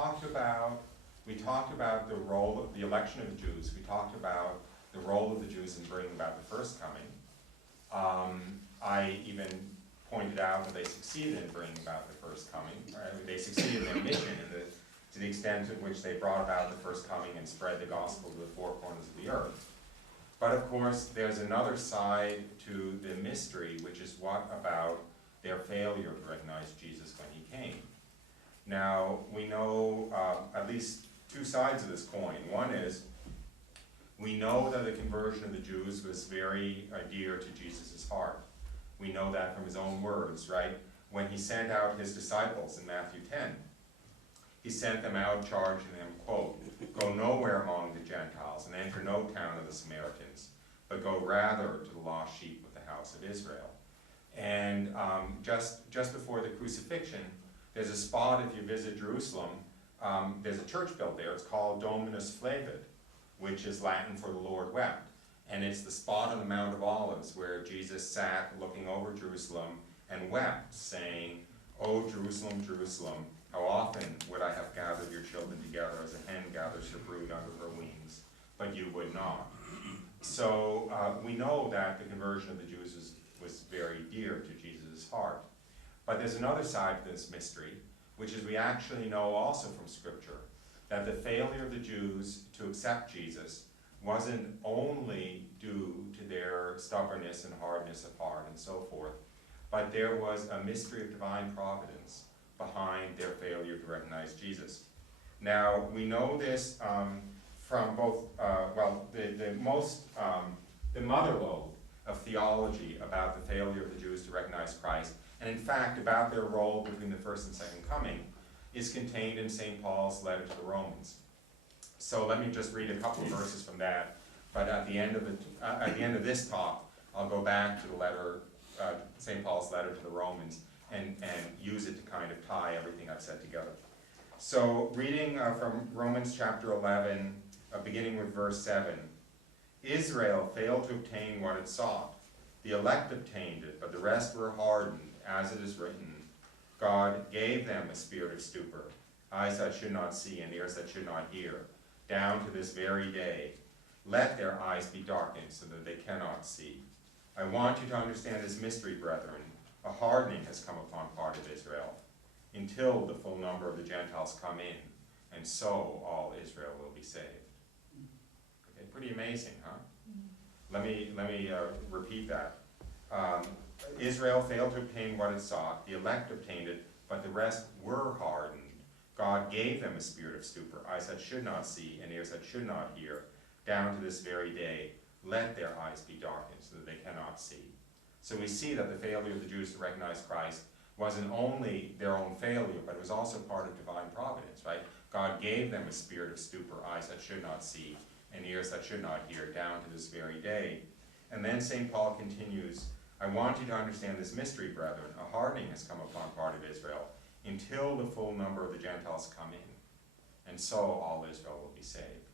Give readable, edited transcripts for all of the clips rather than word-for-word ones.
talked about the role of the election of the Jews. We talked about the role of the Jews in bringing about the first coming. I even pointed out that they succeeded in bringing about the first coming. Right? They succeeded in their mission to the extent to which they brought about the first coming and spread the gospel to the four corners of the earth. But of course, there's another side to the mystery, which is what about their failure to recognize Jesus when he came. Now, we know at least two sides of this coin. One is, we know that the conversion of the Jews was very dear to Jesus' heart. We know that from his own words, right? When he sent out his disciples in Matthew 10, he sent them out charging them, quote, "Go nowhere among the Gentiles and enter no town of the Samaritans, but go rather to the lost sheep of the house of Israel." And just before the crucifixion, there's a spot, if you visit Jerusalem, there's a church built there. It's called Dominus Flevit, which is Latin for the Lord wept. And it's the spot on the Mount of Olives where Jesus sat looking over Jerusalem and wept, saying, "O Jerusalem, Jerusalem, how often would I have gathered your children together as a hen gathers her brood under her wings, but you would not." So we know that the conversion of the Jews was very dear to Jesus' heart. But there's another side to this mystery, which is we actually know also from Scripture that the failure of the Jews to accept Jesus wasn't only due to their stubbornness and hardness of heart and so forth, but there was a mystery of divine providence behind their failure to recognize Jesus. Now, we know this from both, the mother lode of theology about the failure of the Jews to recognize Christ, and in fact about their role between the first and second coming, is contained in St. Paul's letter to the Romans. So let me just read a couple of verses from that, but at the end of this talk, I'll go back to the letter, St. Paul's letter to the Romans, and use it to kind of tie everything I've said together. So reading from Romans chapter 11, beginning with verse 7, "Israel failed to obtain what it sought. The elect obtained it, but the rest were hardened, as it is written, God gave them a spirit of stupor, eyes that should not see and ears that should not hear, down to this very day. Let their eyes be darkened so that they cannot see. I want you to understand this mystery, brethren. A hardening has come upon part of Israel, until the full number of the Gentiles come in, and so all Israel will be saved." Okay, pretty amazing, huh? Let me repeat that. Israel failed to obtain what it sought. The elect obtained it, but the rest were hardened. God gave them a spirit of stupor, eyes that should not see and ears that should not hear, down to this very day. Let their eyes be darkened so that they cannot see. So we see that the failure of the Jews to recognize Christ wasn't only their own failure, but it was also part of divine providence, right? God gave them a spirit of stupor, eyes that should not see and ears that should not hear, down to this very day. And then St. Paul continues, "I want you to understand this mystery, brethren. A hardening has come upon part of Israel, until the full number of the Gentiles come in, and so all Israel will be saved."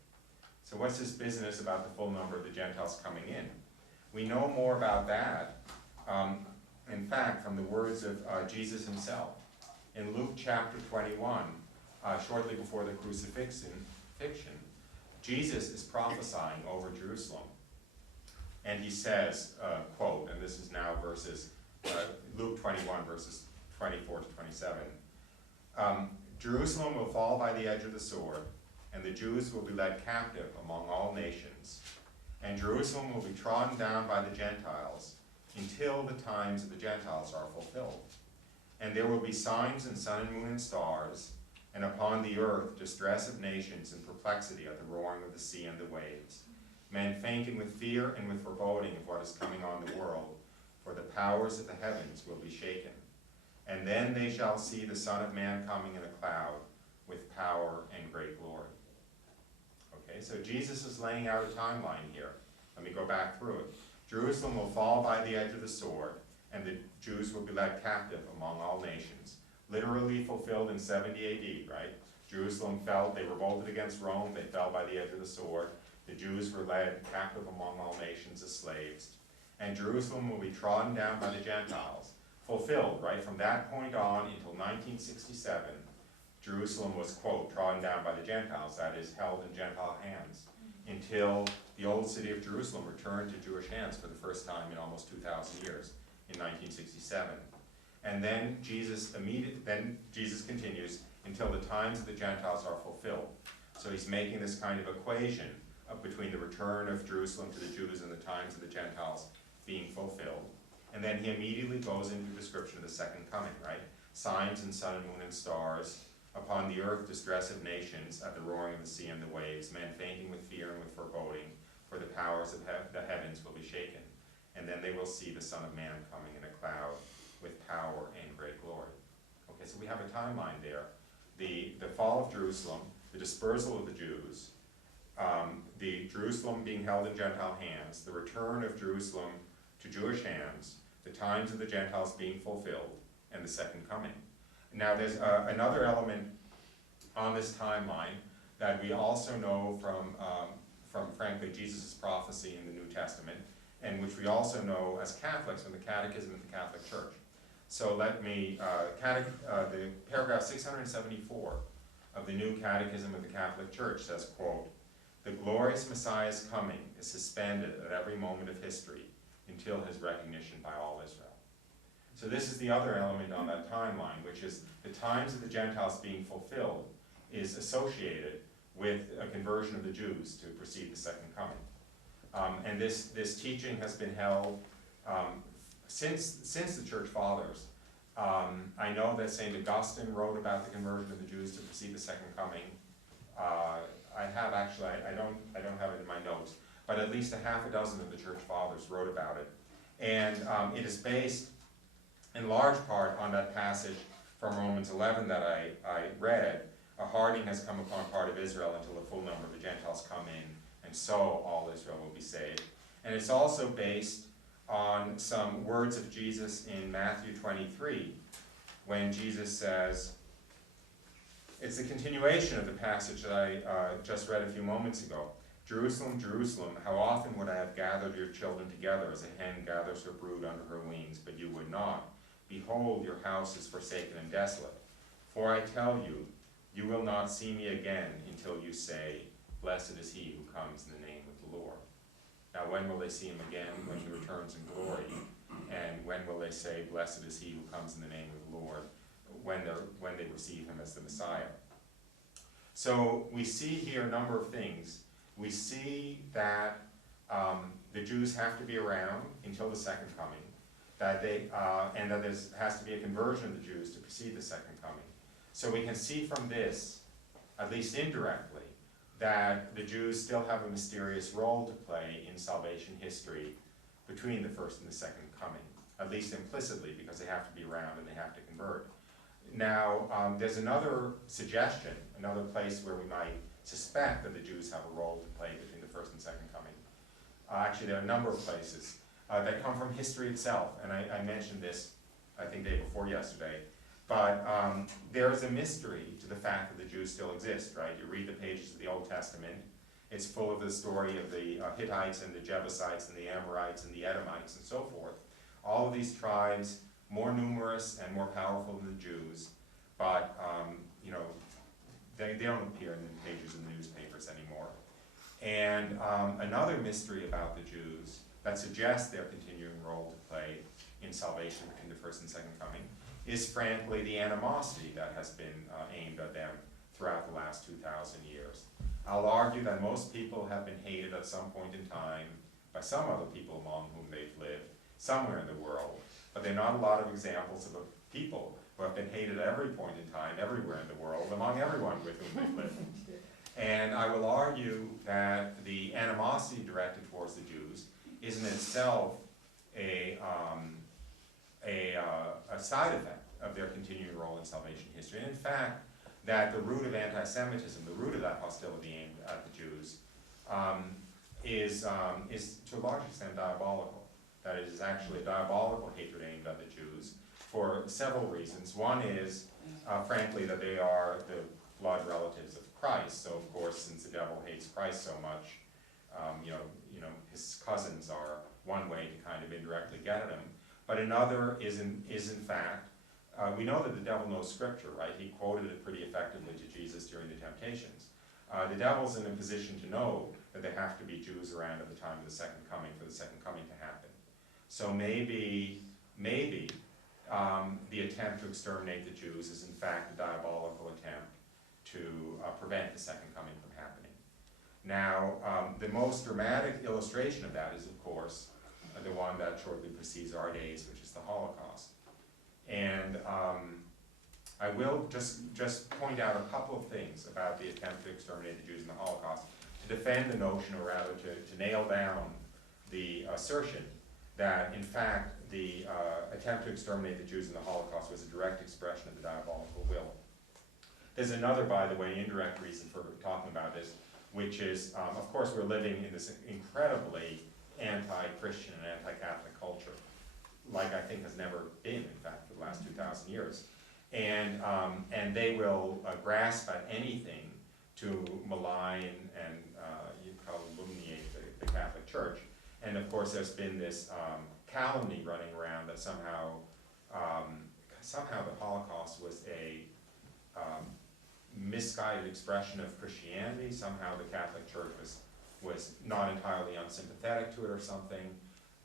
So what's this business about the full number of the Gentiles coming in? We know more about that, in fact, from the words of Jesus himself. In Luke chapter 21, shortly before the crucifixion, Jesus is prophesying over Jerusalem. And he says, quote, and this is now Luke 21, verses 24 to 27. "Jerusalem will fall by the edge of the sword, and the Jews will be led captive among all nations. And Jerusalem will be trodden down by the Gentiles, until the times of the Gentiles are fulfilled. And there will be signs in sun and moon and stars, and upon the earth distress of nations and perplexity at the roaring of the sea and the waves. Men fainting with fear and with foreboding of what is coming on the world, for the powers of the heavens will be shaken. And then they shall see the Son of Man coming in a cloud with power and great glory." Okay, so Jesus is laying out a timeline here. Let me go back through it. Jerusalem will fall by the edge of the sword, and the Jews will be led captive among all nations. Literally fulfilled in 70 AD, right? Jerusalem fell, they revolted against Rome, they fell by the edge of the sword. The Jews were led captive among all nations as slaves. And Jerusalem will be trodden down by the Gentiles. Fulfilled, right? From that point on until 1967, Jerusalem was, quote, trodden down by the Gentiles, that is, held in Gentile hands, until the old city of Jerusalem returned to Jewish hands for the first time in almost 2,000 years in 1967. And then Jesus continues until the times of the Gentiles are fulfilled. So he's making this kind of equation between the return of Jerusalem to the Jews and the times of the Gentiles being fulfilled. And then he immediately goes into a description of the second coming, right? Signs in sun and moon and stars, upon the earth distress of nations, at the roaring of the sea and the waves, men fainting with fear and with foreboding, for the powers of the heavens will be shaken. And then they will see the Son of Man coming in a cloud with power and great glory. Okay, so we have a timeline there. The fall of Jerusalem, the dispersal of the Jews, the Jerusalem being held in Gentile hands, the return of Jerusalem to Jewish hands, the times of the Gentiles being fulfilled, and the second coming. Now there's another element on this timeline that we also know from frankly, Jesus' prophecy in the New Testament, and which we also know as Catholics from the Catechism of the Catholic Church. So let me, the paragraph 674 of the New Catechism of the Catholic Church says, quote, "The glorious Messiah's coming is suspended at every moment of history until his recognition by all Israel." So this is the other element on that timeline, which is the times of the Gentiles being fulfilled is associated with a conversion of the Jews to precede the second coming. And this teaching has been held since the Church Fathers. I know that St. Augustine wrote about the conversion of the Jews to precede the second coming. I have actually, I don't have it in my notes, but at least a half a dozen of the Church Fathers wrote about it. And it is based in large part on that passage from Romans 11 that I read. A hardening has come upon part of Israel until the full number of the Gentiles come in, and so all Israel will be saved. And it's also based on some words of Jesus in Matthew 23, when Jesus says, it's a continuation of the passage that I just read a few moments ago. "Jerusalem, Jerusalem, how often would I have gathered your children together as a hen gathers her brood under her wings, but you would not. Behold, your house is forsaken and desolate. For I tell you, you will not see me again until you say, blessed is he who comes in the name of the Lord." Now when will they see him again? When he returns in glory. And when will they say, blessed is he who comes in the name of the Lord? When they receive him as the Messiah. So we see here a number of things. We see that the Jews have to be around until the second coming, that and that there has to be a conversion of the Jews to precede the second coming. So we can see from this, at least indirectly, that the Jews still have a mysterious role to play in salvation history between the first and the second coming, at least implicitly, because they have to be around and they have to convert. Now, there's another suggestion, another place where we might suspect that the Jews have a role to play between the first and second coming. Actually, there are a number of places that come from history itself, and I mentioned this, I think, day before yesterday. But there is a mystery to the fact that the Jews still exist, right? You read the pages of the Old Testament, it's full of the story of the Hittites and the Jebusites and the Amorites and the Edomites and so forth. All of these tribes, more numerous and more powerful than the Jews, but they don't appear in the pages of the newspapers anymore. And another mystery about the Jews that suggests their continuing role to play in salvation between the first and second coming is frankly the animosity that has been aimed at them throughout the last 2,000 years. I'll argue that most people have been hated at some point in time by some other people among whom they've lived somewhere in the world, but there are not a lot of examples of people who have been hated at every point in time, everywhere in the world, among everyone with whom they've lived. And I will argue that the animosity directed towards the Jews is in itself a side effect of their continuing role in salvation history. And in fact, that the root of anti-Semitism, the root of that hostility aimed at the Jews, is to a large extent diabolical. That it is actually a diabolical hatred aimed at the Jews for several reasons. One is, frankly, that they are the blood relatives of Christ. So, of course, since the devil hates Christ so much, his cousins are one way to kind of indirectly get at him. But another is in fact we know that the devil knows Scripture, right? He quoted it pretty effectively to Jesus during the temptations. The devil's in a position to know that there have to be Jews around at the time of the second coming for the second coming to happen. So maybe the attempt to exterminate the Jews is in fact a diabolical attempt to prevent the second coming from happening. Now, the most dramatic illustration of that is, of course, the one that shortly precedes our days, which is the Holocaust. And I will just point out a couple of things about the attempt to exterminate the Jews in the Holocaust to defend the notion, or rather to nail down the assertion that, in fact, the attempt to exterminate the Jews in the Holocaust was a direct expression of the diabolical will. There's another, by the way, indirect reason for talking about this, which is, of course, we're living in this incredibly anti-Christian and anti-Catholic culture, like I think has never been, in fact, for the last 2,000 years. And they will grasp at anything to malign and calumniate the Catholic Church. And of course, there's been this calumny running around that somehow the Holocaust was a misguided expression of Christianity. Somehow the Catholic Church was not entirely unsympathetic to it or something.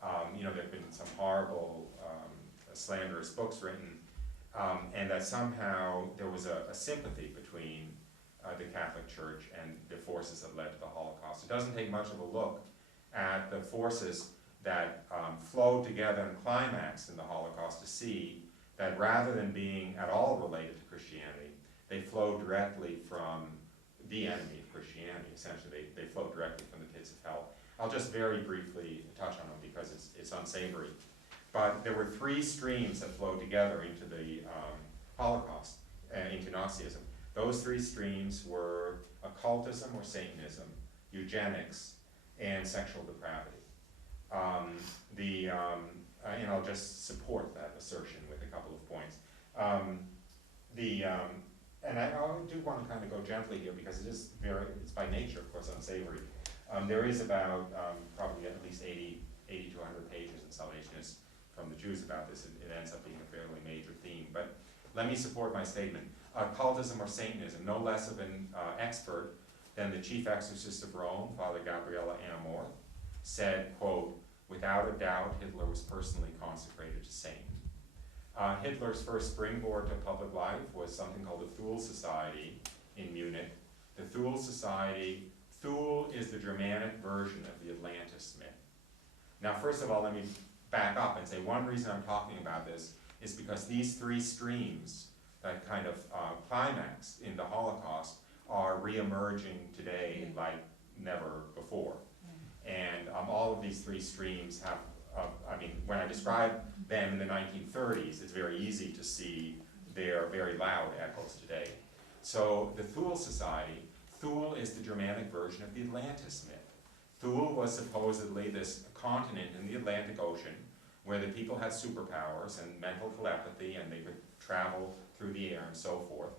There have been some horrible slanderous books written, and that somehow there was a sympathy between the Catholic Church and the forces that led to the Holocaust. It doesn't take much of a look at the forces that flowed together and climaxed in the Holocaust to see that rather than being at all related to Christianity, they flowed directly from the enemy of Christianity. Essentially, they flowed directly from the pits of hell. I'll just very briefly touch on them because it's unsavory. But there were three streams that flowed together into the Holocaust, into Nazism. Those three streams were occultism or Satanism, eugenics, and sexual depravity. And I'll just support that assertion with a couple of points. And I do want to kind of go gently here because it's by nature, of course, unsavory. There is about probably at least 80 to 100 pages in Salvationists from the Jews about this. It ends up being a fairly major theme. But let me support my statement. Occultism or Satanism, no less of an expert than the chief exorcist of Rome, Father Gabriele Amor, said, quote, "Without a doubt, Hitler was personally consecrated to Satan." Hitler's first springboard to public life was something called the Thule Society in Munich. The Thule Society, Thule is the Germanic version of the Atlantis myth. Now, first of all, let me back up and say one reason I'm talking about this is because these three streams that kind of climax in the Holocaust are re-emerging today like never before. And all of these three streams have, when I describe them in the 1930s, it's very easy to see their very loud echoes today. So the Thule Society, Thule is the Germanic version of the Atlantis myth. Thule was supposedly this continent in the Atlantic Ocean where the people had superpowers and mental telepathy and they could travel through the air and so forth.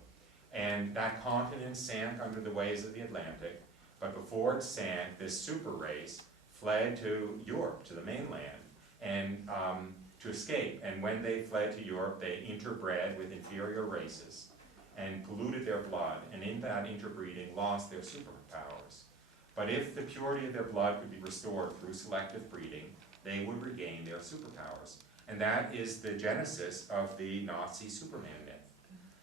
And that continent sank under the waves of the Atlantic, but before it sank, this super race fled to Europe, to the mainland, and to escape. And when they fled to Europe, they interbred with inferior races and polluted their blood, and in that interbreeding lost their superpowers. But if the purity of their blood could be restored through selective breeding, they would regain their superpowers. And that is the genesis of the Nazi Superman myth.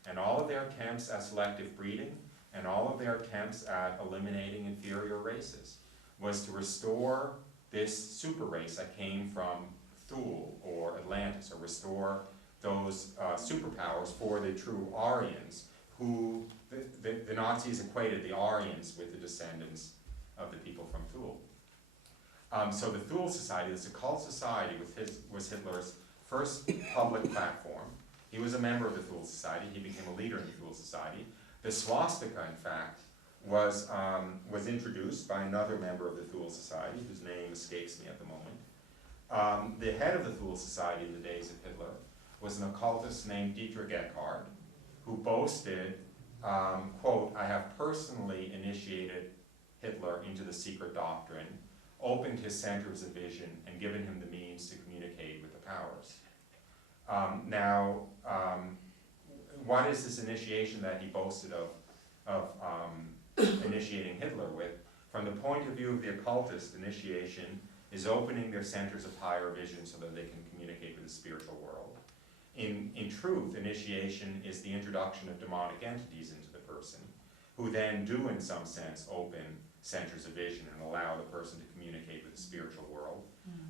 And all of their attempts at selective breeding and all of their attempts at eliminating inferior races was to restore this super race that came from Thule or Atlantis, or restore those superpowers for the true Aryans, who the Nazis equated the Aryans with the descendants of the people from Thule. So the Thule Society, this occult society, was Hitler's first public platform. He was a member of the Thule Society. He became a leader in the Thule Society. The swastika, in fact, was introduced by another member of the Thule Society, whose name escapes me at the moment. The head of the Thule Society in the days of Hitler was an occultist named Dietrich Eckart, who boasted, quote, "I have personally initiated Hitler into the secret doctrine, opened his centers of vision, and given him the means to communicate with the powers." What is this initiation that he boasted of initiating Hitler with? From the point of view of the occultist, initiation is opening their centers of higher vision so that they can communicate with the spiritual world. In truth, initiation is the introduction of demonic entities into the person, who then do, in some sense, open centers of vision and allow the person to communicate with the spiritual world.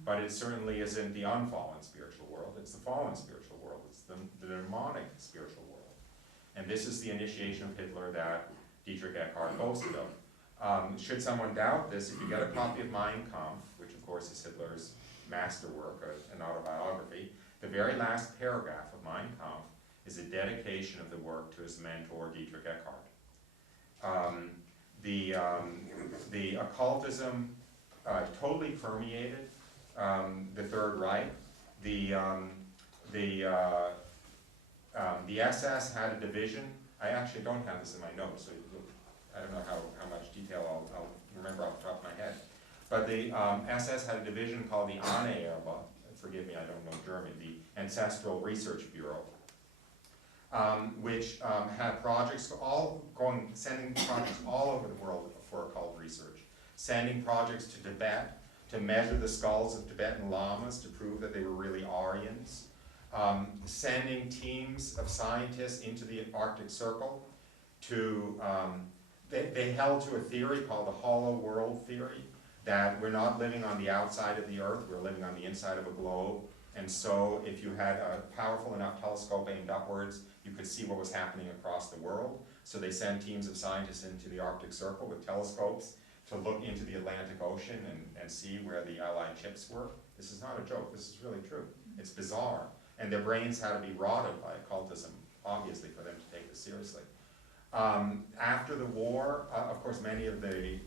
But it certainly isn't the unfallen spiritual world, it's the fallen spiritual world, it's the demonic spiritual world. And this is the initiation of Hitler that Dietrich Eckart boasted of. Should someone doubt this, if you get a copy of Mein Kampf, which of course is Hitler's masterwork, an autobiography, the very last paragraph of Mein Kampf is a dedication of the work to his mentor, Dietrich Eckart. The occultism totally permeated the Third Reich. The SS had a division. I actually don't have this in my notes, so I don't know how much detail I'll remember off the top of my head. But the SS had a division called the Anne-Erbe, forgive me, I don't know German, the Ancestral Research Bureau, which had projects sending projects all over the world for occult research, sending projects to Tibet to measure the skulls of Tibetan lamas to prove that they were really Aryans, sending teams of scientists into the Arctic Circle to, they held to a theory called the hollow world theory, that we're not living on the outside of the Earth, we're living on the inside of a globe. And so if you had a powerful enough telescope aimed upwards, you could see what was happening across the world. So they sent teams of scientists into the Arctic Circle with telescopes to look into the Atlantic Ocean and see where the Allied ships were. This is not a joke, this is really true. It's bizarre. And their brains had to be rotted by occultism, obviously, for them to take this seriously. After the war, of course, many of the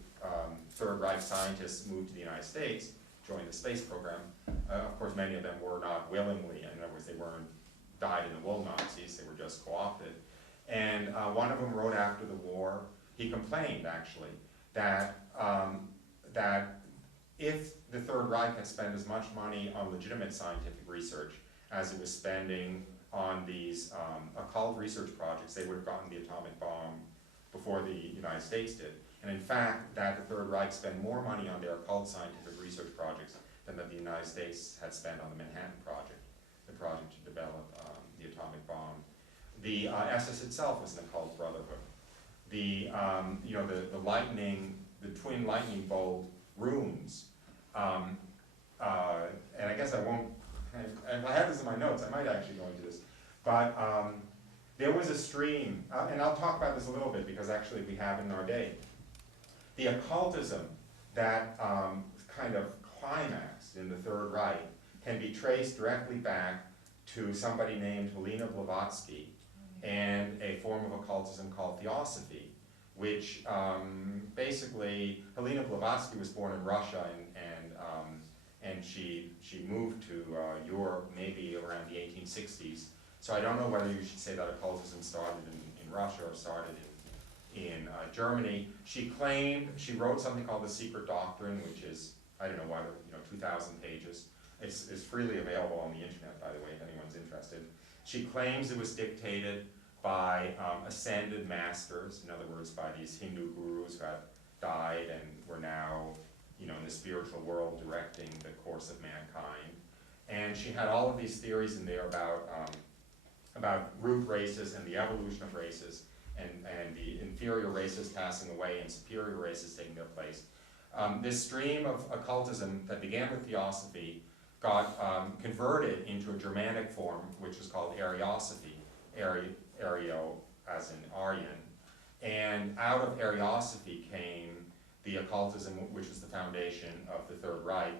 Third Reich scientists moved to the United States, joined the space program. Of course, many of them were not willingly, in other words, they weren't dyed-in-the-wool Nazis, they were just co-opted. And one of them wrote after the war, he complained, actually, that if the Third Reich had spent as much money on legitimate scientific research as it was spending on these occult research projects, they would have gotten the atomic bomb before the United States did. And in fact, that the Third Reich spent more money on their occult scientific research projects than that the United States had spent on the Manhattan Project, the project to develop the atomic bomb. The SS itself was an occult brotherhood. The twin lightning bolt runes, and I guess I won't, if I have this in my notes, I might actually go into this, but there was a stream, and I'll talk about this a little bit because actually we have it in our day. The occultism that kind of climaxed in the Third Reich can be traced directly back to somebody named Helena Blavatsky and a form of occultism called theosophy, which basically, Helena Blavatsky was born in Russia and she moved to Europe maybe around the 1860s. So I don't know whether you should say that occultism started in Russia or started in Germany. She claimed, she wrote something called The Secret Doctrine, which is, I don't know what, 2,000 pages. It's freely available on the internet, by the way, if anyone's interested. She claims it was dictated by ascended masters, in other words, by these Hindu gurus who had died and were now, in the spiritual world directing the course of mankind. And she had all of these theories in there about root races and the evolution of races, and the inferior races passing away and superior races taking their place. This stream of occultism that began with theosophy got converted into a Germanic form, which was called Ariosophy, Ario as in Aryan. And out of Ariosophy came the occultism, which was the foundation of the Third Reich,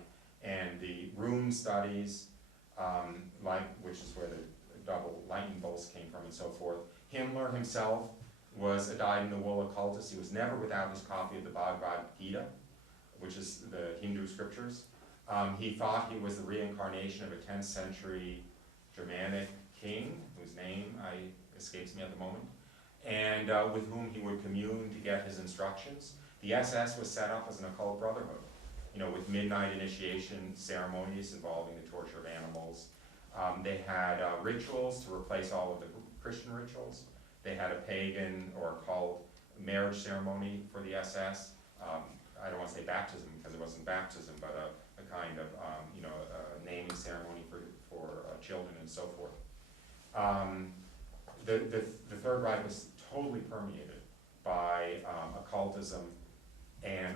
and the rune studies, which is where the double lightning bolts came from and so forth. Himmler himself was a dyed-in-the-wool occultist. He was never without his copy of the Bhagavad Gita, which is the Hindu scriptures. He thought he was the reincarnation of a 10th century Germanic king, whose name escapes me at the moment, and with whom he would commune to get his instructions. The SS was set up as an occult brotherhood, with midnight initiation ceremonies involving the torture of animals, They had rituals to replace all of the Christian rituals. They had a pagan or occult marriage ceremony for the SS. I don't want to say baptism because it wasn't baptism, but a kind of naming ceremony for children and so forth. The Third Reich was totally permeated by occultism,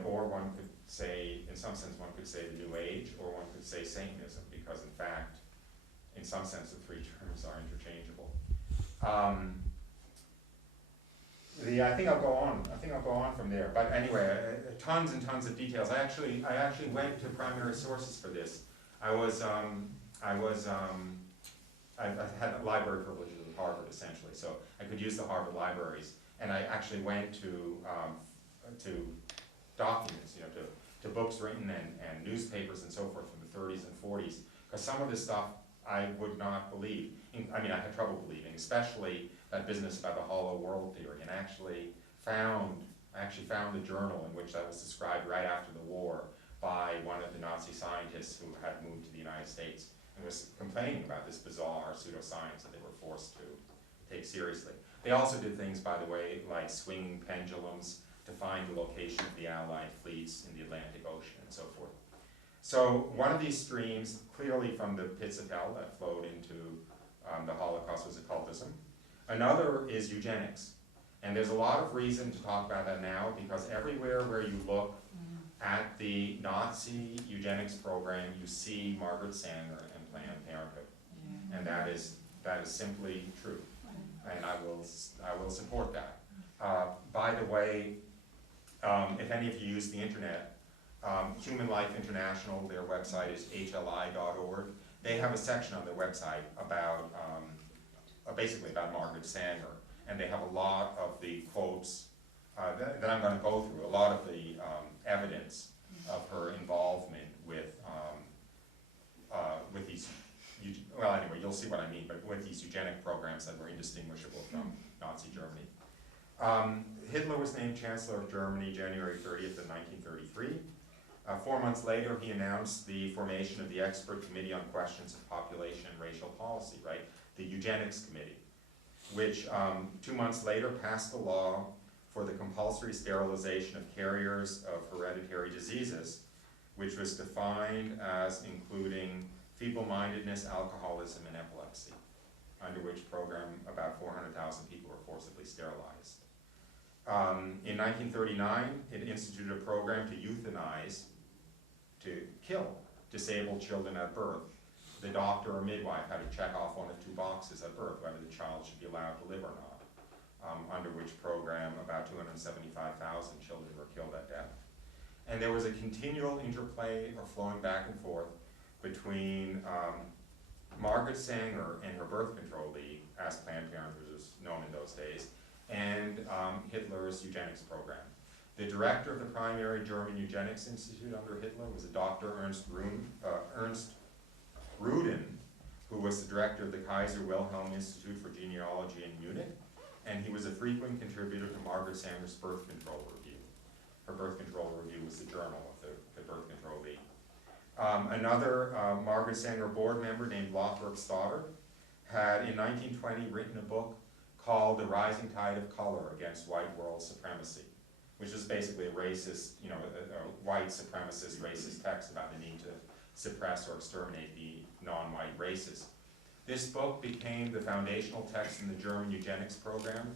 or one could say, in some sense, one could say the New Age, or one could say Satanism, because in fact, in some sense, the three terms are interchangeable. I think I'll go on. I think I'll go on from there. But anyway, tons and tons of details. I actually went to primary sources for this. I had library privileges at Harvard essentially, so I could use the Harvard libraries. And I actually went to documents, to books written and newspapers and so forth from the 30s and 40s, because some of this stuff I would not believe. I mean, I had trouble believing, especially that business about the hollow world theory, and I actually found the journal in which that was described right after the war by one of the Nazi scientists who had moved to the United States and was complaining about this bizarre pseudoscience that they were forced to take seriously. They also did things, by the way, like swinging pendulums to find the location of the Allied fleets in the Atlantic Ocean and so forth. So one of these streams, clearly from the pits of hell that flowed into the Holocaust, was occultism. Another is eugenics. And there's a lot of reason to talk about that now, because everywhere where you look at the Nazi eugenics program, you see Margaret Sanger and Planned Parenthood. And that is simply true. And I will support that. By the way, if any of you use the internet, Human Life International, their website is hli.org. They have a section on their website about basically about Margaret Sanger, and they have a lot of the quotes that I'm going to go through, a lot of the evidence of her involvement with these, well anyway, you'll see what I mean, but with these eugenic programs that were indistinguishable from Nazi Germany. Hitler was named Chancellor of Germany January 30th of 1933. 4 months later, he announced the formation of the Expert Committee on Questions of Population and Racial Policy, right? The Eugenics Committee, which 2 months later passed a law for the compulsory sterilization of carriers of hereditary diseases, which was defined as including feeble-mindedness, alcoholism, and epilepsy, under which program about 400,000 people were forcibly sterilized. In 1939, it instituted a program to euthanize, to kill disabled children at birth. The doctor or midwife had to check off one of two boxes at birth, whether the child should be allowed to live or not, under which program about 275,000 children were killed at death. And there was a continual interplay or flowing back and forth between Margaret Sanger and her birth control league, as Planned Parenthood was known in those days, and Hitler's eugenics program. The director of the primary German Eugenics Institute under Hitler was a Dr. Ernst Rudin, who was the director of the Kaiser Wilhelm Institute for Genealogy in Munich, and he was a frequent contributor to Margaret Sanger's birth control review. Her birth control review was the journal of the birth control league. Another Margaret Sanger board member named Lothbrok Stoddard had in 1920 written a book called The Rising Tide of Color Against White World Supremacy, which is basically a racist, a white supremacist racist text about the need to suppress or exterminate the non-white races. This book became the foundational text in the German eugenics program,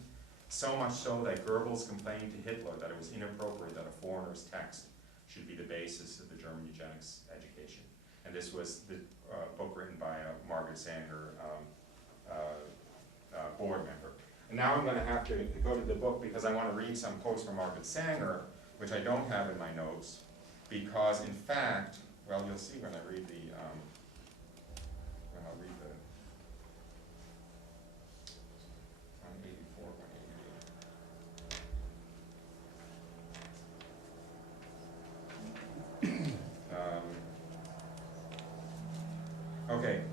so much so that Goebbels complained to Hitler that it was inappropriate that a foreigner's text should be the basis of the German eugenics education. And this was the book written by a Margaret Sanger board member. And now I'm going to have to go to the book because I want to read some quotes from Margaret Sanger, which I don't have in my notes, because in fact, well, you'll see when I read the, on 84, 188. Okay,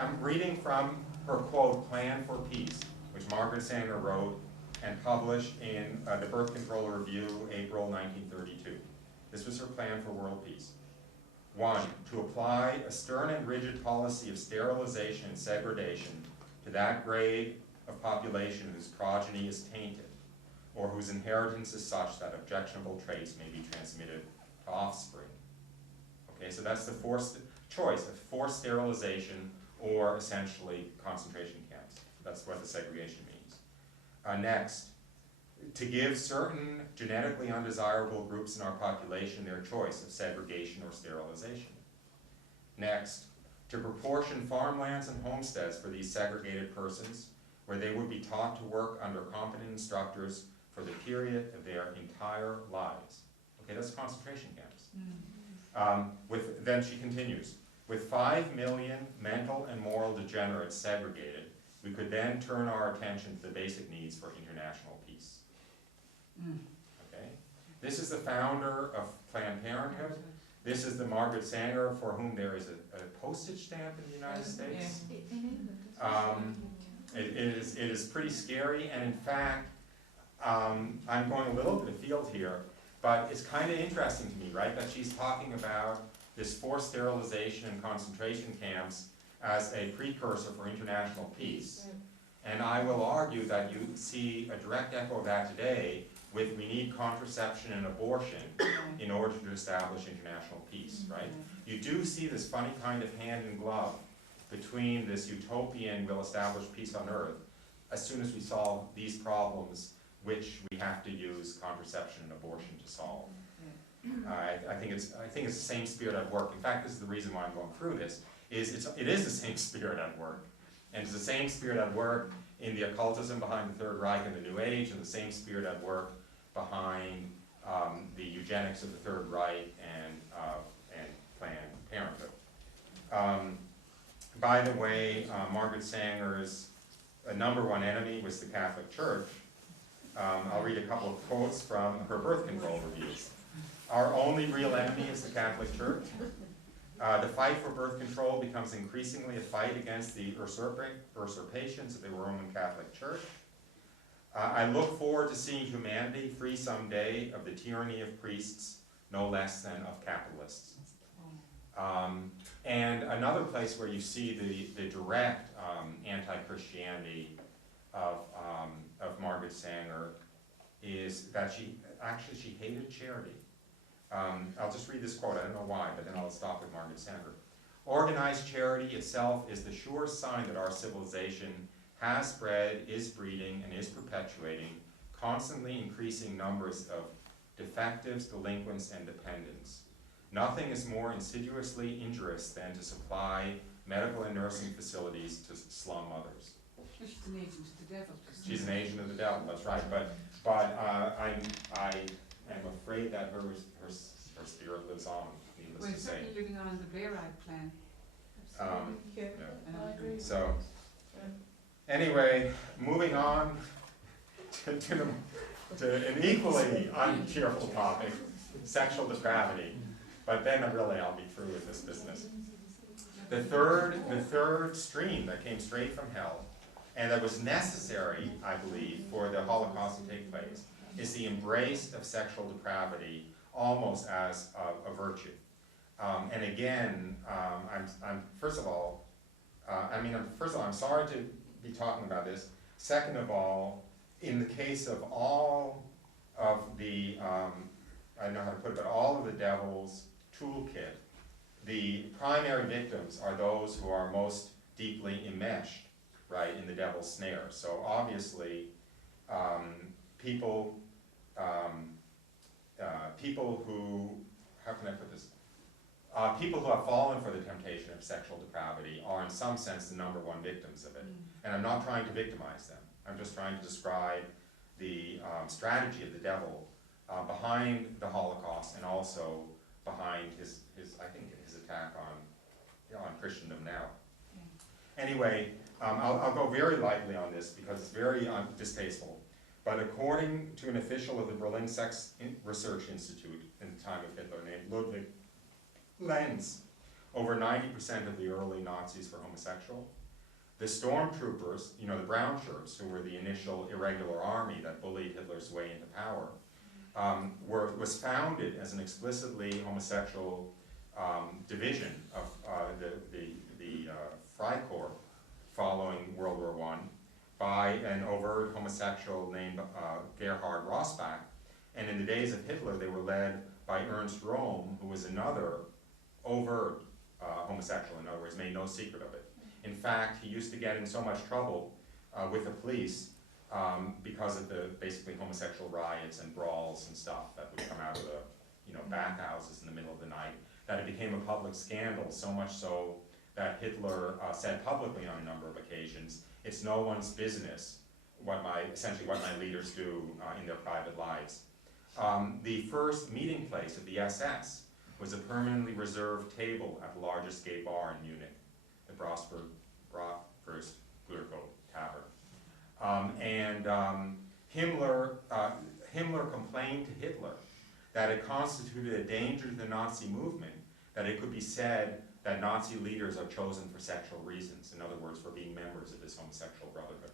I'm reading from her quote, Plan for Peace, which Margaret Sanger wrote and published in the Birth Control Review, April 1932. This was her plan for world peace. 1, to apply a stern and rigid policy of sterilization and segregation to that grade of population whose progeny is tainted, or whose inheritance is such that objectionable traits may be transmitted to offspring. Okay, so that's the forced choice of forced sterilization or essentially concentration camps. That's what the segregation means. Next, to give certain genetically undesirable groups in our population their choice of segregation or sterilization. Next, to proportion farmlands and homesteads for these segregated persons, where they would be taught to work under competent instructors for the period of their entire lives. Okay, that's concentration camps. Then she continues, with 5 million mental and moral degenerates segregated, we could then turn our attention to the basic needs for international peace. Okay, this is the founder of Planned Parenthood. This is the Margaret Sanger for whom there is a postage stamp in the United States. It is pretty scary, and in fact, I'm going a little bit afield here, but it's kind of interesting to me, right, that she's talking about this forced sterilization and concentration camps as a precursor for international peace. And I will argue that you see a direct echo of that today with we need contraception and abortion in order to establish international peace, right? You do see this funny kind of hand in glove between this utopian we'll establish peace on earth as soon as we solve these problems which we have to use contraception and abortion to solve. I think it's the same spirit at work. In fact, this is the reason why I'm going through this, it is the same spirit at work. And it's the same spirit at work in the occultism behind the Third Reich and the New Age, and the same spirit at work behind the eugenics of the Third Reich and Planned Parenthood. By the way, Margaret Sanger's #1 enemy was the Catholic Church. I'll read a couple of quotes from her birth control reviews. Our only real enemy is the Catholic Church. The fight for birth control becomes increasingly a fight against the usurpations of the Roman Catholic Church. I look forward to seeing humanity free someday of the tyranny of priests, no less than of capitalists. And another place where you see the direct anti-Christianity of Margaret Sanger is that she hated charity. I'll just read this quote, I don't know why, but then I'll stop with Margaret Sanger. Organized charity itself is the sure sign that our civilization has bred, is breeding, and is perpetuating constantly increasing numbers of defectives, delinquents, and dependents. Nothing is more insidiously injurious than to supply medical and nursing facilities to slum mothers. She's an agent of the devil. She's an agent of the devil, that's right. But I'm afraid that her spirit lives on, needless We're to say. certainly living on the Blairite plan. I agree. So, anyway, moving on to an equally uncheerful topic, sexual depravity. But then really I'll be through with this business. The third stream that came straight from hell, and that was necessary, I believe, for the Holocaust to take place, is the embrace of sexual depravity almost as a virtue. And again, first of all, I'm sorry to be talking about this. Second of all, in the case of all of the, I don't know how to put it, but all of the devil's toolkit, the primary victims are those who are most deeply enmeshed, right, in the devil's snare. So obviously, people who, how can I put this? People who have fallen for the temptation of sexual depravity are in some sense the #1 victims of it. And I'm not trying to victimize them. I'm just trying to describe the strategy of the devil behind the Holocaust and also behind his attack on Christendom now. Anyway, I'll go very lightly on this because it's very distasteful. But according to an official of the Berlin Sex Research Institute in the time of Hitler named Ludwig Lenz, over 90% of the early Nazis were homosexual. The stormtroopers, the brown shirts, who were the initial irregular army that bullied Hitler's way into power, was founded as an explicitly homosexual division of the Freikorps following World War I by an overt homosexual named Gerhard Rossbach. And in the days of Hitler, they were led by Ernst Röhm, who was another overt homosexual, in other words, made no secret of it. In fact, he used to get in so much trouble with the police because of the basically homosexual riots and brawls and stuff that would come out of the bathhouses in the middle of the night, that it became a public scandal, so much so that Hitler said publicly on a number of occasions, it's no one's business essentially what my leaders do in their private lives. The first meeting place of the SS was a permanently reserved table at the largest gay bar in Munich, the Bratwurst Tavern. Himmler complained to Hitler that it constituted a danger to the Nazi movement, that it could be said that Nazi leaders are chosen for sexual reasons, in other words, for being members of this homosexual brotherhood.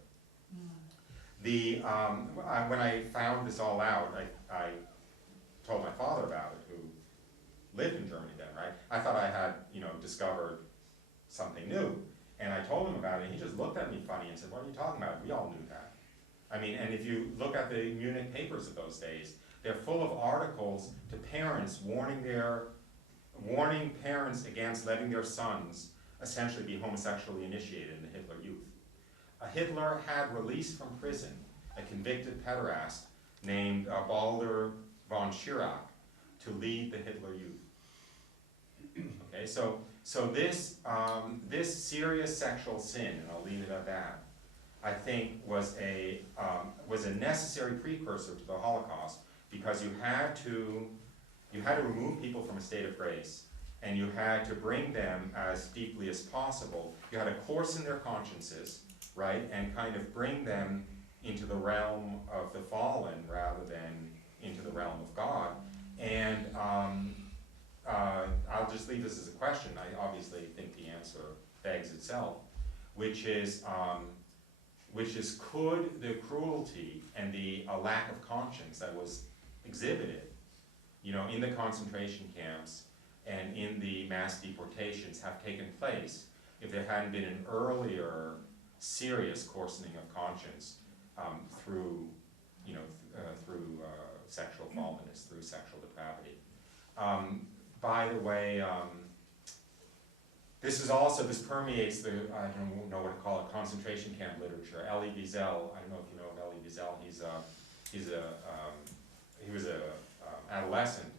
When I found this all out, I told my father about it, who lived in Germany then, right? I thought I had, discovered something new. And I told him about it, and he just looked at me funny and said, what are you talking about? We all knew that. I mean, and if you look at the Munich papers of those days, they're full of articles to parents warning parents against letting their sons essentially be homosexually initiated in the Hitler Youth. Hitler had released from prison a convicted pederast named Baldur von Schirach to lead the Hitler Youth. Okay, so this serious sexual sin, and I'll leave it at that, I think was a necessary precursor to the Holocaust, because you had to remove people from a state of grace, and you had to bring them as deeply as possible. You had to coarsen their consciences, right, and kind of bring them into the realm of the fallen rather than into the realm of God. And I'll just leave this as a question. I obviously think the answer begs itself, which is could the cruelty and the lack of conscience that was exhibited, in the concentration camps and in the mass deportations have taken place if there hadn't been an earlier serious coarsening of conscience through sexual fallenness, through sexual depravity. By the way, this permeates the, I don't know what to call it, concentration camp literature. Elie Wiesel, I don't know if you know of Elie Wiesel, he was a adolescent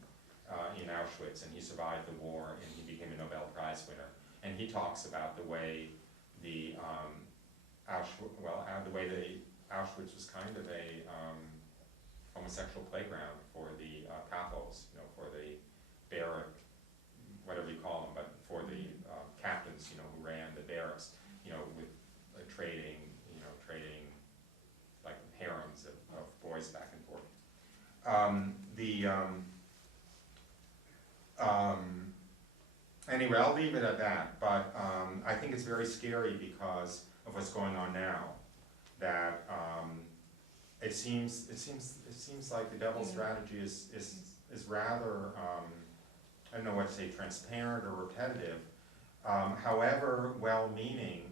in Auschwitz, and he survived the war, and he became a Nobel Prize winner. And he talks about the way the Auschwitz was kind of a homosexual playground for the capos, for the barrack, whatever you call them, but for the captains, who ran the barracks, with trading like harems of boys back and forth. Anyway, I'll leave it at that, but I think it's very scary because of what's going on now, that it seems like the devil's strategy is rather, I don't know what to say, transparent or repetitive. However well-meaning,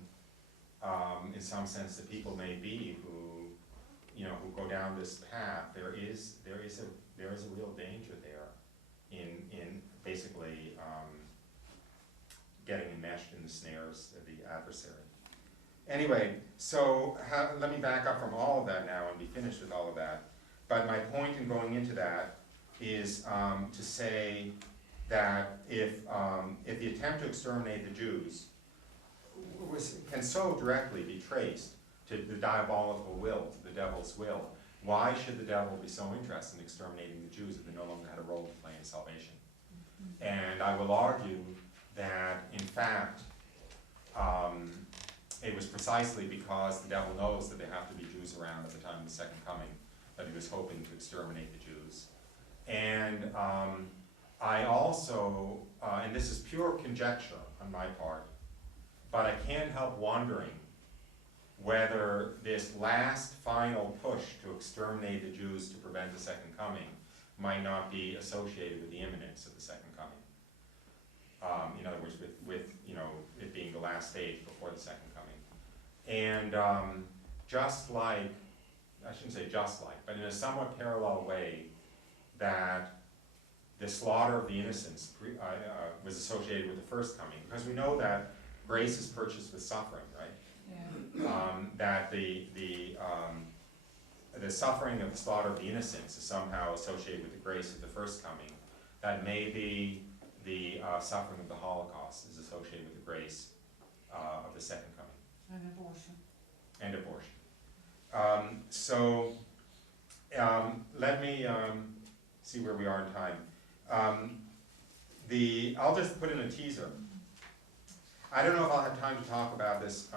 in some sense, the people may be who go down this path, there is a real danger there in basically getting enmeshed in the snares of the adversary. Anyway, so let me back up from all of that now and be finished with all of that. But my point in going into that is to say that if the attempt to exterminate the Jews can so directly be traced to the diabolical will, to the devil's will, why should the devil be so interested in exterminating the Jews if they no longer had a role to play in salvation? And I will argue that, in fact, it was precisely because the devil knows that there have to be Jews around at the time of the second coming that he was hoping to exterminate the Jews. And I also, and this is pure conjecture on my part, but I can't help wondering whether this last final push to exterminate the Jews to prevent the second coming might not be associated with the imminence of the second coming. In other words, with it being the last stage before the second coming. And just like, I shouldn't say just like, but in a somewhat parallel way, that the slaughter of the innocents was associated with the first coming, because we know that grace is purchased with suffering, right? Yeah. That the suffering of the slaughter of the innocents is somehow associated with the grace of the first coming. That maybe the suffering of the Holocaust is associated with the grace of the second coming. And abortion. And abortion. Let me see where we are in time. I'll just put in a teaser. I don't know if I'll have time to talk about this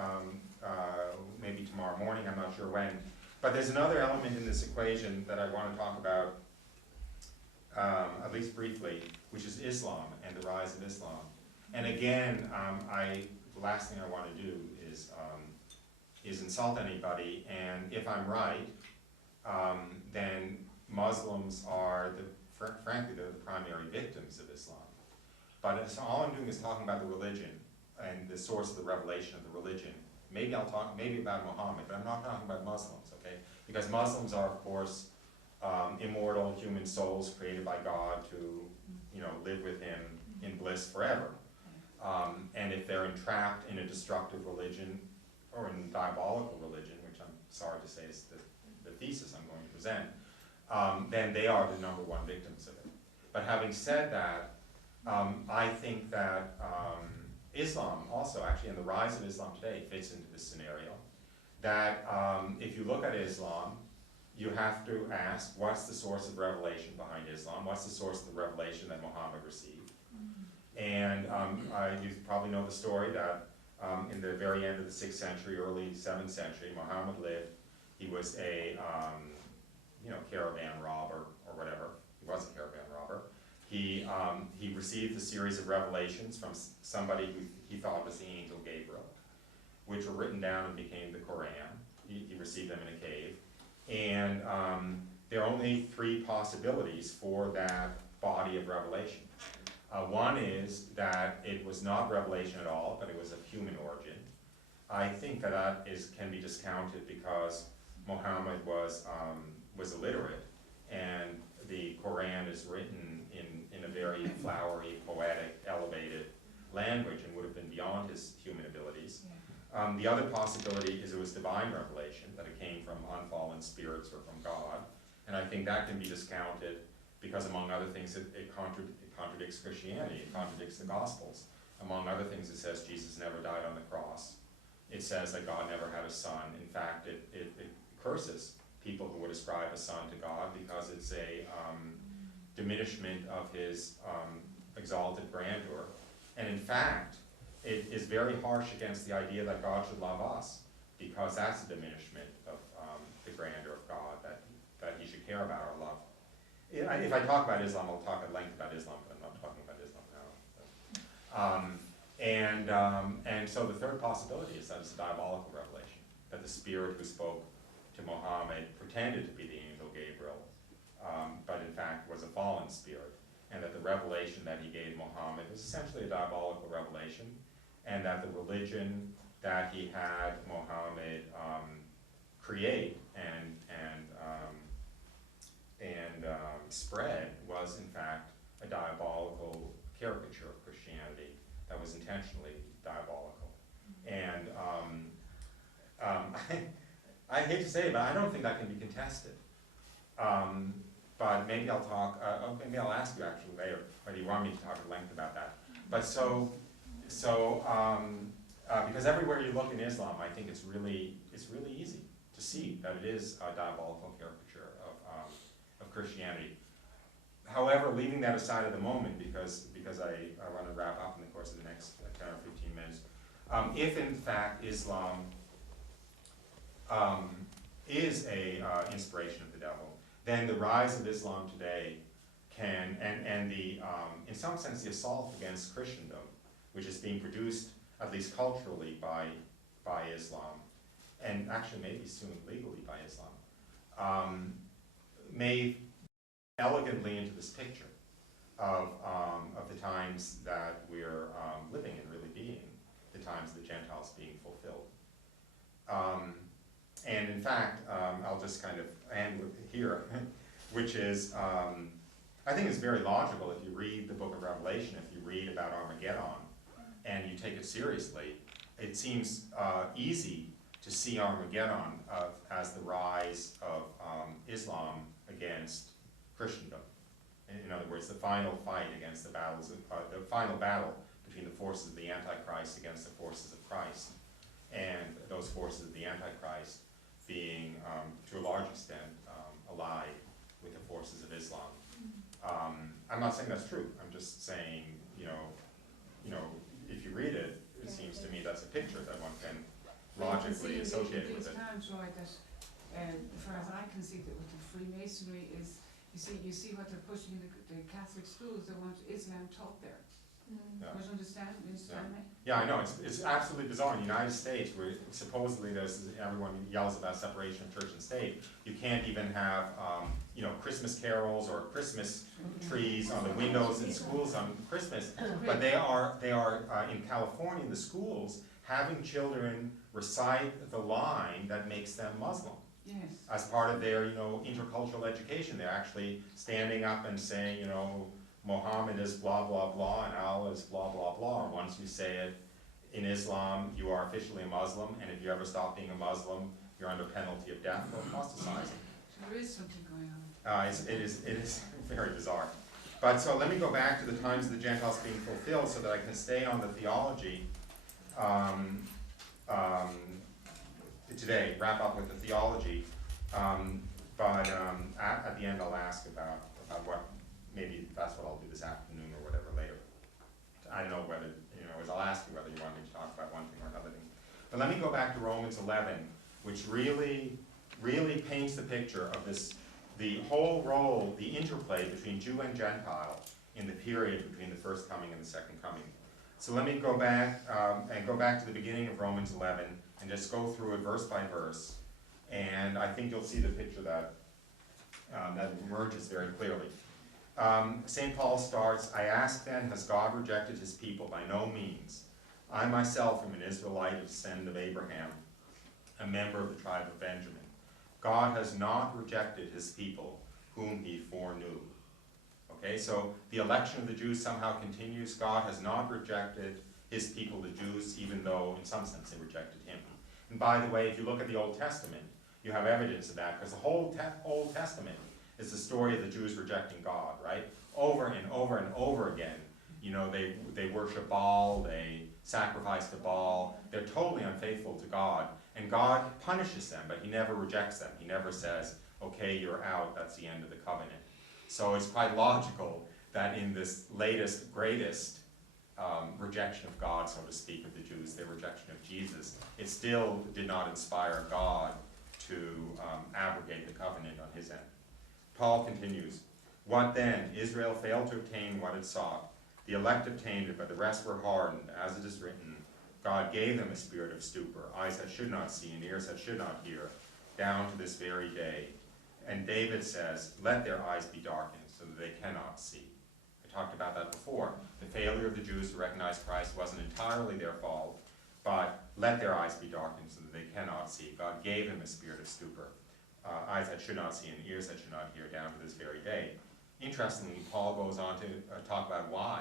maybe tomorrow morning, I'm not sure when. But there's another element in this equation that I want to talk about, at least briefly, which is Islam and the rise of Islam. And again, the last thing I want to do is insult anybody, and if I'm right, then Muslims are, frankly, they're the primary victims of Islam. But all I'm doing is talking about the religion and the source of the revelation of the religion. Maybe I'll talk about Muhammad, but I'm not talking about Muslims, okay? Because Muslims are, of course, immortal human souls created by God to, live with Him in bliss forever. And if they're entrapped in a destructive religion or in a diabolical religion, which I'm sorry to say is the thesis I'm going to present, then they are the number one victims of it. But having said that, I think that Islam also, actually, and the rise of Islam today fits into this scenario. That if you look at Islam, you have to ask, what's the source of revelation behind Islam? What's the source of the revelation that Muhammad received? And you probably know the story that in the very end of the 6th century, early 7th century, Muhammad lived. He was a caravan robber or whatever. He was a caravan robber. He received a series of revelations from somebody who he thought was the angel Gabriel, which were written down and became the Quran. He received them in a cave. And there are only 3 possibilities for that body of revelation. One is that it was not revelation at all, but it was of human origin. I think that can be discounted because Muhammad was illiterate, and the Quran is written in a very flowery, poetic, elevated language and would have been beyond his human abilities. Yeah. The other possibility is it was divine revelation, that it came from unfallen spirits or from God, and I think that can be discounted because, among other things, it contradicts Christianity, it contradicts the Gospels. Among other things, it says Jesus never died on the cross. It says that God never had a son. In fact, it curses people who would ascribe a son to God because it's a diminishment of his exalted grandeur. And in fact, it is very harsh against the idea that God should love us, because that's a diminishment of the grandeur of God, that he should care about our love. If I talk about Islam, I'll talk at length about Islam, but I'm not talking about Islam now. And so the third possibility is that it's a diabolical revelation, that the spirit who spoke to Muhammad pretended to be the angel Gabriel, but in fact was a fallen spirit, and that the revelation that he gave Muhammad was essentially a diabolical revelation, and that the religion that he had Muhammad create and spread was in fact a diabolical caricature of Christianity that was intentionally diabolical. And I hate to say it, but I don't think that can be contested. But maybe I'll talk, maybe I'll ask you actually later whether you want me to talk at length about that. But because everywhere you look in Islam, I think it's really easy to see that it is a diabolical caricature of Christianity. However, leaving that aside at the moment, because I want to wrap up in the course of the next 10 or 15 minutes, if in fact Islam is a inspiration of the devil, then the rise of Islam today can, and the in some sense the assault against Christendom, which is being produced at least culturally by Islam, and actually maybe soon legally by Islam, may elegantly into this picture. of the times that we're living and really being, the times of the Gentiles being fulfilled. And in fact, I'll just kind of end with here, which is, I think it's very logical if you read the book of Revelation, if you read about Armageddon, and you take it seriously, it seems easy to see Armageddon as the rise of Islam against Christendom. In other words, the final fight against the final battle between the forces of the Antichrist against the forces of Christ, and those forces of the Antichrist being, to a large extent, allied with the forces of Islam. I'm not saying that's true. I'm just saying, you know, if you read it, it seems to me that's a picture that one can logically associate with it. These times, right, that, as far as I can see, that with the Freemasonry is, you see what they're pushing in the Catholic schools. They want Islam taught there. Yeah. You understand me? Yeah, I know, it's absolutely bizarre. In the United States, where supposedly everyone yells about separation of church and state, you can't even have, Christmas carols or Christmas trees on the windows in schools on Christmas. But they are in California, in the schools, having children recite the line that makes them Muslim. Yes. As part of their, intercultural education. They're actually standing up and saying, Muhammad is blah, blah, blah, and Allah is blah, blah, blah. And once you say it in Islam, you are officially a Muslim, and if you ever stop being a Muslim, you're under penalty of death or apostatizing. So there is something going on. It is very bizarre. But so let me go back to the times of the Gentiles being fulfilled so that I can stay on the theology today, wrap up with the theology. But at the end I'll ask about what, maybe that's what I'll do this afternoon or whatever later. I don't know whether, I'll ask you whether you want me to talk about one thing or another thing. But let me go back to Romans 11, which really paints the picture of the whole role, the interplay between Jew and Gentile in the period between the first coming and the second coming. So let me go back to the beginning of Romans 11 and just go through it verse by verse. And I think you'll see the picture that emerges very clearly. St. Paul starts, I ask then, has God rejected his people? By no means. I myself am an Israelite of descendant of Abraham, a member of the tribe of Benjamin. God has not rejected his people whom he foreknew. Okay, so the election of the Jews somehow continues. God has not rejected his people, the Jews, even though in some sense they rejected him. And by the way, if you look at the Old Testament, you have evidence of that, because the whole Old Testament is the story of the Jews rejecting God, right? Over and over and over again. They worship Baal, they sacrifice to Baal, they're totally unfaithful to God, and God punishes them, but he never rejects them. He never says, okay, you're out, that's the end of the covenant. So it's quite logical that in this latest, greatest rejection of God, so to speak, of the Jews, their rejection of Jesus, it still did not inspire God to abrogate the covenant on his end. Paul continues, what then? Israel failed to obtain what it sought. The elect obtained it, but the rest were hardened. As it is written, God gave them a spirit of stupor, eyes that should not see and ears that should not hear, down to this very day. And David says, let their eyes be darkened so that they cannot see. I talked about that before. The failure of the Jews to recognize Christ wasn't entirely their fault, but let their eyes be darkened so that they cannot see. God gave them a spirit of stupor, eyes that should not see and ears that should not hear, down to this very day. Interestingly, Paul goes on to talk about why.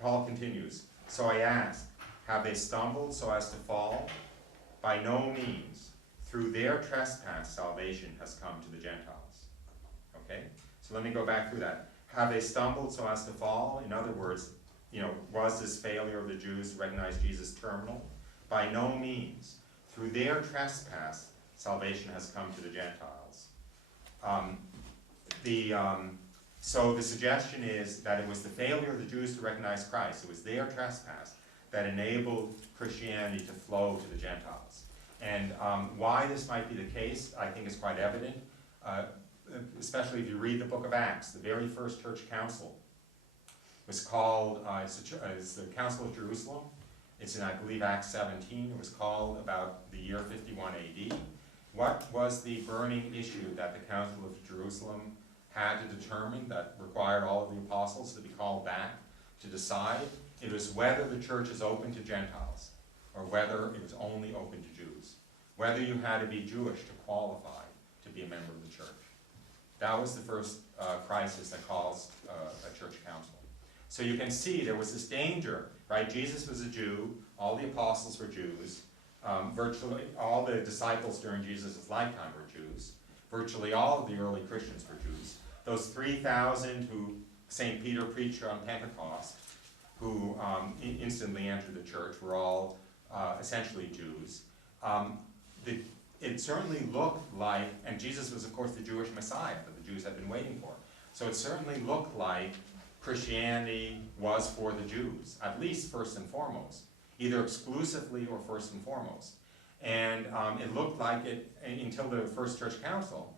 Paul continues, so I ask, have they stumbled so as to fall? By no means. Through their trespass, salvation has come to the Gentiles. Okay? So let me go back through that. Have they stumbled so as to fall? In other words, was this failure of the Jews to recognize Jesus terminal? By no means. Through their trespass, salvation has come to the Gentiles. So the suggestion is that it was the failure of the Jews to recognize Christ. It was their trespass that enabled Christianity to flow to the Gentiles. And why this might be the case, I think is quite evident, especially if you read the book of Acts. The very first church council was called, it's the Council of Jerusalem. It's in, I believe, Acts 17. It was called about the year 51 AD. What was the burning issue that the Council of Jerusalem had to determine, that required all of the apostles to be called back to decide. It was whether the church is open to Gentiles or whether it was only open to Jews. Whether you had to be Jewish to qualify to be a member of the church. That was the first crisis that caused a church council. So you can see there was this danger, right? Jesus was a Jew, all the apostles were Jews, virtually all the disciples during Jesus' lifetime were Jews, virtually all of the early Christians were Jews. Those 3,000 who St. Peter preached on Pentecost, who instantly entered the church, were all essentially Jews. It certainly looked like, and Jesus was of course the Jewish Messiah that the Jews had been waiting for, so it certainly looked like Christianity was for the Jews, at least first and foremost, either exclusively or first and foremost. And it looked like it until the First Church Council.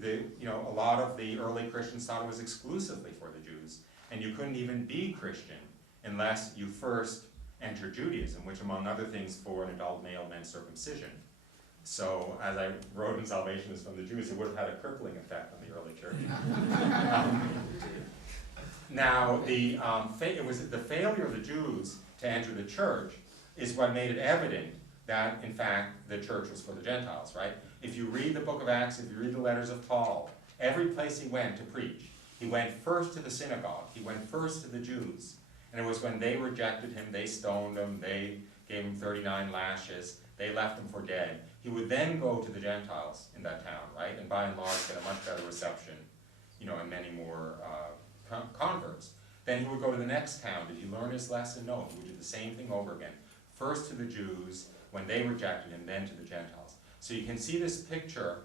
A lot of the early Christians thought it was exclusively for the Jews, and you couldn't even be Christian unless you first entered Judaism, which among other things for an adult male meant circumcision. So, as I wrote in Salvation is from the Jews, it would have had a crippling effect on the early church. Now, it was the failure of the Jews to enter the church is what made it evident that, in fact, the church was for the Gentiles, right? If you read the book of Acts, if you read the letters of Paul, every place he went to preach, he went first to the synagogue, he went first to the Jews, and it was when they rejected him, they stoned him, they gave him 39 lashes, they left him for dead. He would then go to the Gentiles in that town, right? And by and large get a much better reception, and many more converts. Then he would go to the next town. Did he learn his lesson? No, he would do the same thing over again. First to the Jews, when they rejected him, then to the Gentiles. So you can see this picture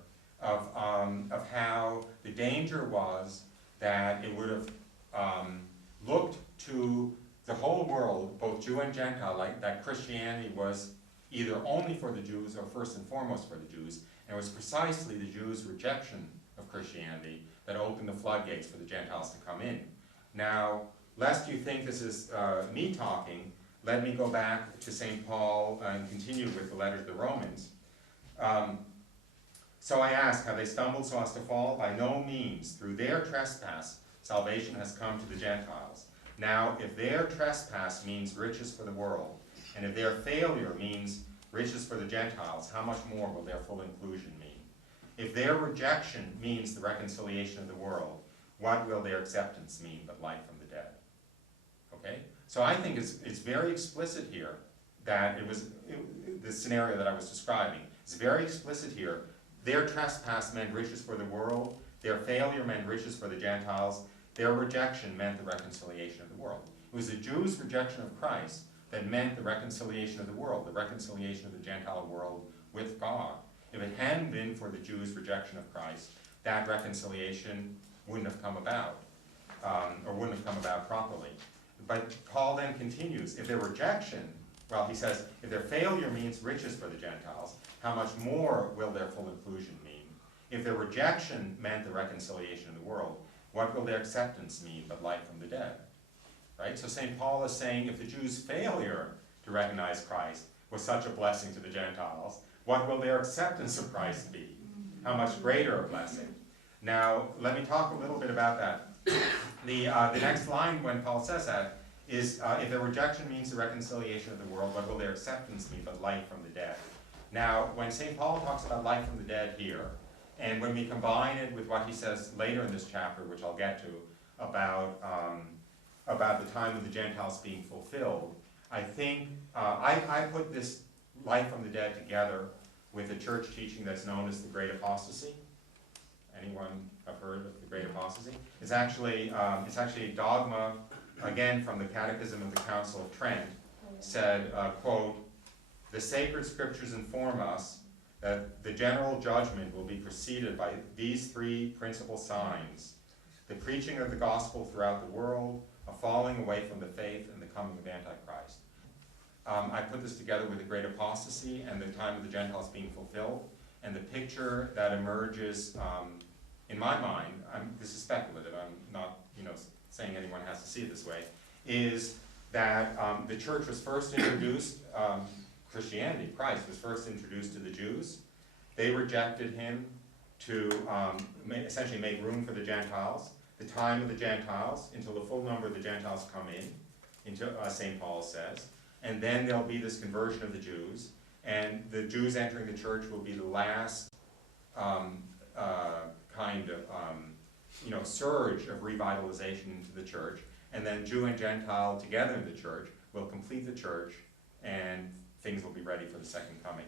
of how the danger was that it would have looked to the whole world, both Jew and Gentile, like that Christianity was either only for the Jews or first and foremost for the Jews. And it was precisely the Jews' rejection of Christianity that opened the floodgates for the Gentiles to come in. Now, lest you think this is me talking, let me go back to St. Paul and continue with the letter to the Romans. So I ask, have they stumbled so as to fall? By no means. Through their trespass, salvation has come to the Gentiles. Now, if their trespass means riches for the world, and if their failure means riches for the Gentiles, how much more will their full inclusion mean? If their rejection means the reconciliation of the world, what will their acceptance mean but life from the dead? Okay? So I think it's very explicit here that the scenario that I was describing. It's very explicit here. Their trespass meant riches for the world. Their failure meant riches for the Gentiles. Their rejection meant the reconciliation of the world. It was the Jews' rejection of Christ that meant the reconciliation of the world, the reconciliation of the Gentile world with God. If it hadn't been for the Jews' rejection of Christ, that reconciliation wouldn't have come about, or wouldn't have come about properly. But Paul then continues, if their rejection, well, he says, if their failure means riches for the Gentiles, how much more will their full inclusion mean? If their rejection meant the reconciliation of the world, what will their acceptance mean but life from the dead? Right? So St. Paul is saying if the Jews' failure to recognize Christ was such a blessing to the Gentiles, what will their acceptance of Christ be? How much greater a blessing? Now, let me talk a little bit about that. The next line when Paul says that is, if their rejection means the reconciliation of the world, what will their acceptance mean but life from the dead? Now, when St. Paul talks about life from the dead here, and when we combine it with what he says later in this chapter, which I'll get to, about the time of the Gentiles being fulfilled, I think, I put this life from the dead together with a church teaching that's known as the Great Apostasy. Anyone have heard of the Great Apostasy? It's actually a dogma, again, from the Catechism of the Council of Trent, said, quote, the sacred scriptures inform us that the general judgment will be preceded by these three principal signs: the preaching of the gospel throughout the world, a falling away from the faith, and the coming of Antichrist. I put this together with the Great Apostasy and the time of the Gentiles being fulfilled, and the picture that emerges in my mind, this is speculative, I'm not saying anyone has to see it this way, is that the church was first introduced, Christianity, Christ, was first introduced to the Jews. They rejected him to essentially make room for the Gentiles, the time of the Gentiles, until the full number of the Gentiles come in, into St. Paul says, and then there'll be this conversion of the Jews, and the Jews entering the church will be the last kind of surge of revitalization into the church, and then Jew and Gentile together in the church will complete the church, and things will be ready for the second coming.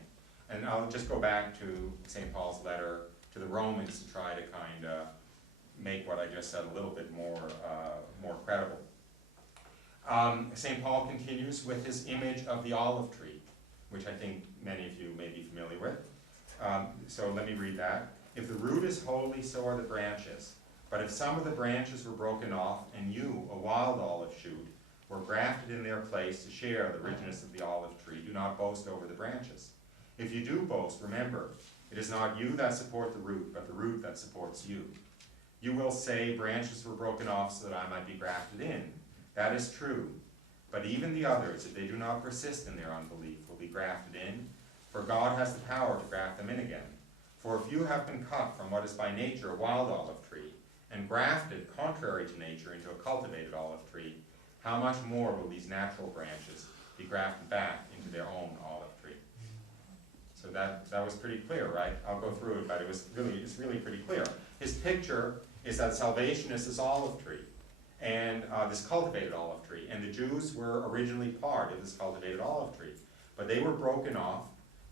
And I'll just go back to St. Paul's letter to the Romans to try to kind of make what I just said a little bit more credible. St. Paul continues with his image of the olive tree, which I think many of you may be familiar with. So let me read that. If the root is holy, so are the branches. But if some of the branches were broken off, and you, a wild olive shoot, were grafted in their place to share the richness of the olive tree, do not boast over the branches. If you do boast, remember, it is not you that support the root, but the root that supports you. You will say, branches were broken off so that I might be grafted in. That is true. But even the others, if they do not persist in their unbelief, will be grafted in, for God has the power to graft them in again. For if you have been cut from what is by nature a wild olive tree, and grafted, contrary to nature, into a cultivated olive tree, how much more will these natural branches be grafted back into their own olive tree? So that was pretty clear, right? I'll go through it, but it's really pretty clear. His picture is that salvation is this olive tree, and this cultivated olive tree, and the Jews were originally part of this cultivated olive tree, but they were broken off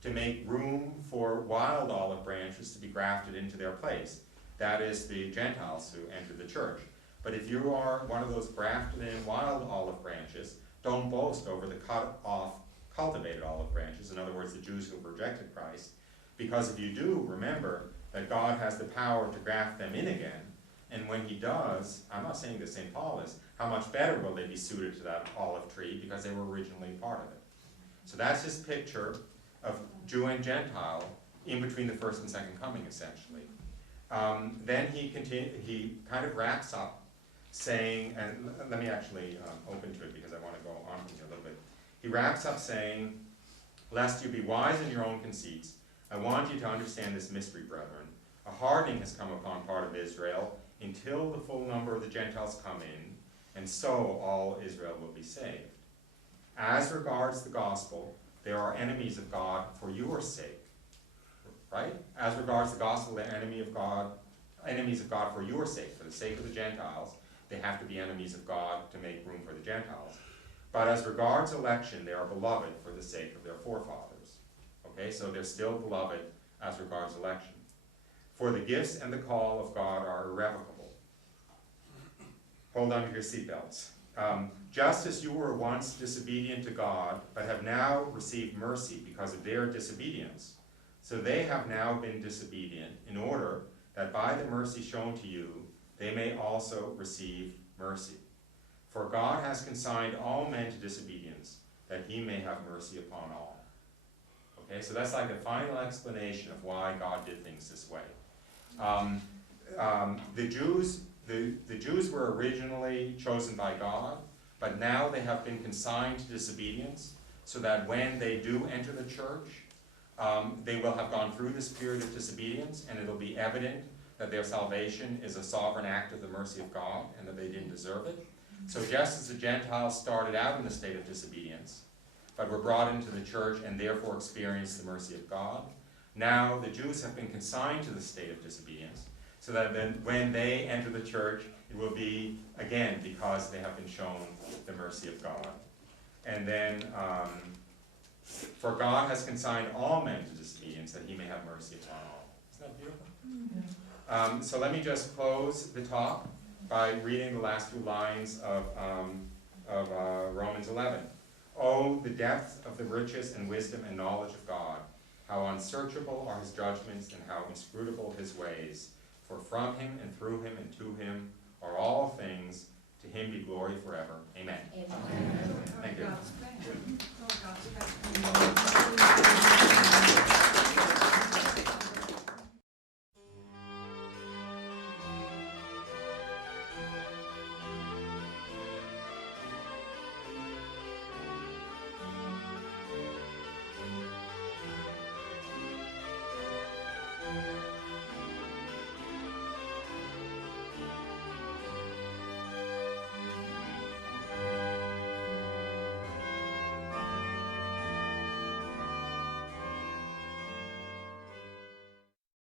to make room for wild olive branches to be grafted into their place. That is the Gentiles who enter the church. But if you are one of those grafted in wild olive branches, don't boast over the cut off cultivated olive branches, in other words, the Jews who have rejected Christ, because if you do, remember that God has the power to graft them in again, and when he does, I'm not saying that St. Paul is, how much better will they be suited to that olive tree because they were originally part of it. So that's his picture of Jew and Gentile in between the first and second coming, essentially. Then he kind of wraps up saying, and let me actually open to it because I want to go on from here a little bit. He wraps up saying, lest you be wise in your own conceits, I want you to understand this mystery, brethren. A hardening has come upon part of Israel until the full number of the Gentiles come in, and so all Israel will be saved. As regards the gospel, there are enemies of God for your sake. Right? As regards the gospel, they're enemies of God for your sake, for the sake of the Gentiles. They have to be enemies of God to make room for the Gentiles. But as regards election, they are beloved for the sake of their forefathers. Okay, so they're still beloved as regards election. For the gifts and the call of God are irrevocable. Hold on to your seatbelts. Just as you were once disobedient to God, but have now received mercy because of their disobedience, so they have now been disobedient, in order that by the mercy shown to you, they may also receive mercy. For God has consigned all men to disobedience, that he may have mercy upon all. Okay, so that's like the final explanation of why God did things this way. The Jews were originally chosen by God, but now they have been consigned to disobedience, so that when they do enter the church, they will have gone through this period of disobedience, and it'll be evident that their salvation is a sovereign act of the mercy of God, and that they didn't deserve it. So just as the Gentiles started out in the state of disobedience, but were brought into the church and therefore experienced the mercy of God, now the Jews have been consigned to the state of disobedience, so that then when they enter the church, it will be, again, because they have been shown the mercy of God. And then, for God has consigned all men to disobedience, that he may have mercy upon all. Isn't that beautiful? Mm-hmm. So let me just close the talk by reading the last few lines of Romans 11. Oh, the depth of the riches and wisdom and knowledge of God! How unsearchable are his judgments, and how inscrutable his ways! For from him and through him and to him are all things. To him be glory forever. Amen. Amen. Thank you. God's plan.